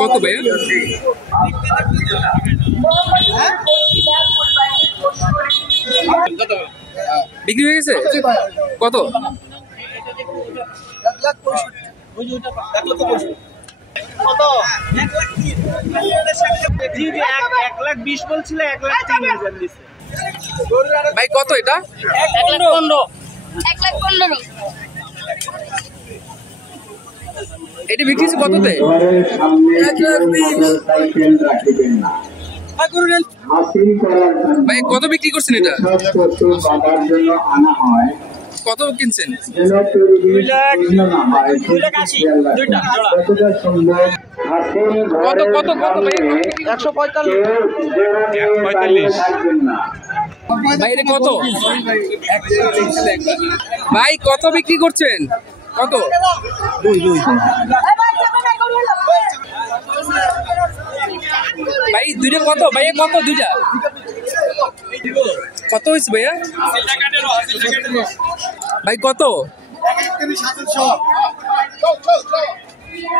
কত ভাইয়া? বিক্রি হয়ে গেছে? কত? ভাই কত এটা? 1,15,000। এটা বিক্রি হচ্ছে কততে? ভাই কত বিক্রি করছেন এটা? কত কিনছেন? কত কত কত ভাই? 145। ভাই এটা কত? ভাই কত বিক্রি করছেন? কত? ভাই দুইটা কত? ভাইয়া কত দুইটা? কত হয়েছে ভাইয়া? ভাই কত?